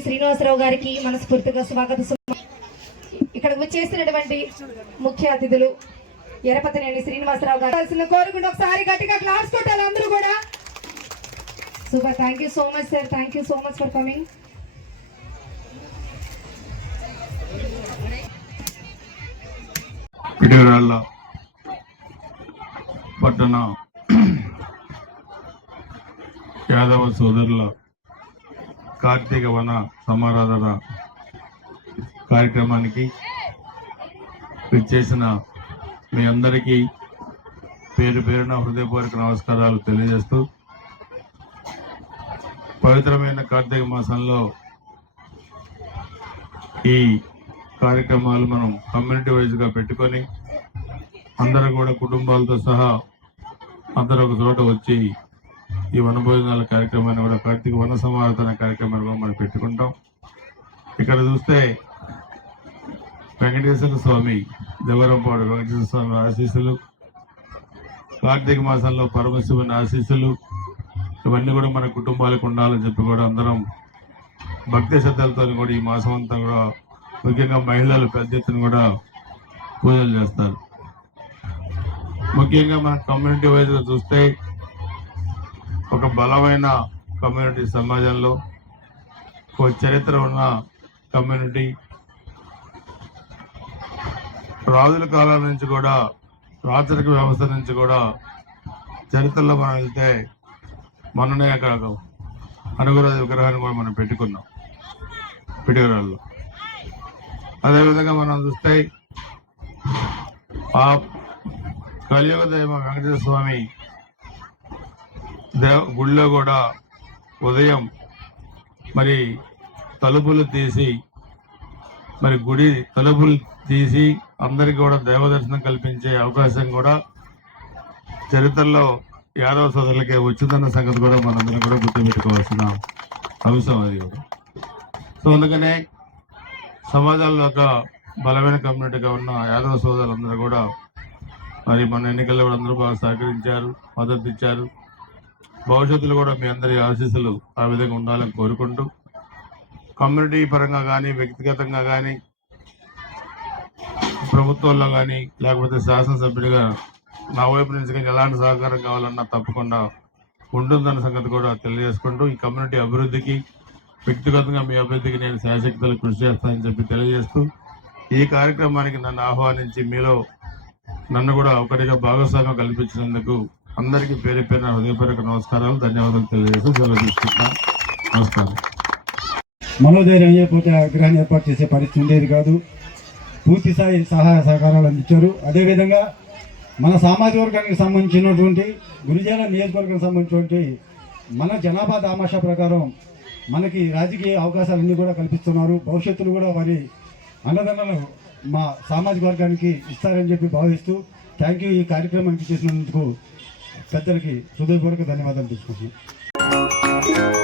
శ్రీనివాసరావు గారికి మనస్ఫూర్తిగా స్వాగత. సు- ఇక్కడ వచ్చేసినటువంటి ముఖ్య అతిథులు ఎరపతనేని శ్రీనివాసరావు గారు. కోరుకుంటే ఒకసారి గట్టిగా క్లాస్ కొట్టాలి అందరూ కూడా. Super. Thank you so much sir thank you so much for coming Piduguralla పట్టణ యాదవ సోదరుల కార్తీక వన సమారాధన కార్యక్రమానికి విచ్చేసిన మీ అందరికీ పేరు పేరున హృదయపూర్వక నమస్కారాలు తెలియజేస్తూ పవిత్రమైన కార్తీక మాసంలో ఈ కార్యక్రమాలు మనం కమ్యూనిటీ వైజ్గా పెట్టుకొని అందరూ కూడా కుటుంబాలతో సహా అందరూ ఒక చోట వచ్చి ఈ వనభోజనాల కార్యక్రమాన్ని కూడా కార్తీక వన సమావర్తన కార్యక్రమాన్ని కూడా మనం పెట్టుకుంటాం. ఇక్కడ చూస్తే వెంకటేశ్వర స్వామి దేవరంపాడు వెంకటేశ్వర స్వామి ఆశీస్సులు కార్తీక మాసంలో పరమశివుని ఆశీస్సులు ఇవన్నీ కూడా మన కుటుంబాలకు ఉండాలని చెప్పి కూడా అందరం భక్తి శ్రద్ధలతో కూడా ఈ మాసం అంతా కూడా ముఖ్యంగా మహిళలు పెద్ద ఎత్తున కూడా పూజలు చేస్తారు. ముఖ్యంగా మన కమ్యూనిటీ వైజ్గా చూస్తే ఒక బలమైన కమ్యూనిటీ సమాజంలో ఒక చరిత్ర ఉన్న కమ్యూనిటీ. రాజుల కాలం నుంచి కూడా రాచరిక వ్యవస్థ నుంచి కూడా చరిత్రలో మనం వెళ్తే మననే అక్కడ అనుగురాజు విగ్రహాన్ని కూడా మనం పెట్టుకున్నాం పిటిగరాల్లో అదేవిధంగా మనం చూస్తే ఆ కలియుగ దైవ వెంకటేశ్వర స్వామి దేవ గుడిలో కూడా ఉదయం మరి తలుపులు తీసి మరి గుడి తలుపులు తీసి అందరికీ కూడా దేవదర్శనం కల్పించే అవకాశం కూడా చరిత్రలో యాదవ సోదరులకే వచ్చిందన్న సంగతి కూడా మనందరం కూడా గుర్తుపెట్టుకోవాల్సిన అంశం అది కూడా. సో అందుకనే సమాజంలో ఒక బలమైన కమ్యూనిటీగా ఉన్న యాదవ సోదరులందరూ కూడా మరి మన ఎన్నికల్లో కూడా అందరూ బాగా సహకరించారు మద్దతు ఇచ్చారు. భవిష్యత్తులో కూడా మీ అందరి ఆశీస్సులు ఆ విధంగా ఉండాలని కోరుకుంటూ కమ్యూనిటీ పరంగా కానీ వ్యక్తిగతంగా కానీ ప్రభుత్వంలో కానీ లేకపోతే శాసనసభ్యుడిగా నా వైపు నుంచి కానీ ఎలాంటి సహకారం కావాలన్నా తప్పకుండా ఉంటుందన్న సంగతి కూడా తెలియజేసుకుంటూ ఈ కమ్యూనిటీ అభివృద్ధికి వ్యక్తిగతంగా మీ అభివృద్ధికి నేను శాశక్తులు కృషి చేస్తానని చెప్పి తెలియజేస్తూ ఈ కార్యక్రమానికి నన్ను ఆహ్వానించి మీలో నన్ను కూడా ఒకటిగా భాగస్వామ్యం కల్పించినందుకు అందరికీ పేరు పేరున హృదయపూర్వక నమస్కారాలు ధన్యవాదాలు తెలియజేస్తూ సెలవు తీసుకుంటున్నాను నమస్కారం. మనోధైర్యం చేయకపోతే ఆ విగ్రహాన్ని ఏర్పాటు చేసే పరిస్థితి ఉండేది కాదు. పూర్తి స్థాయి సహాయ సహకారాలు అందించారు. అదేవిధంగా మన సామాజిక వర్గానికి సంబంధించినటువంటి గురిజాల నియోజకవర్గానికి సంబంధించినటువంటి మన జనాభా దామాషా ప్రకారం మనకి రాజకీయ అవకాశాలన్నీ కూడా కల్పిస్తున్నారు. భవిష్యత్తులో కూడా వారి అన్నదండలు మా సామాజిక వర్గానికి ఇస్తారని చెప్పి భావిస్తూ థ్యాంక్ యూ ఈ కార్యక్రమానికి చేసినందుకు పెద్దలకి హృదయపూర్వక ధన్యవాదాలు తీసుకుంటున్నాను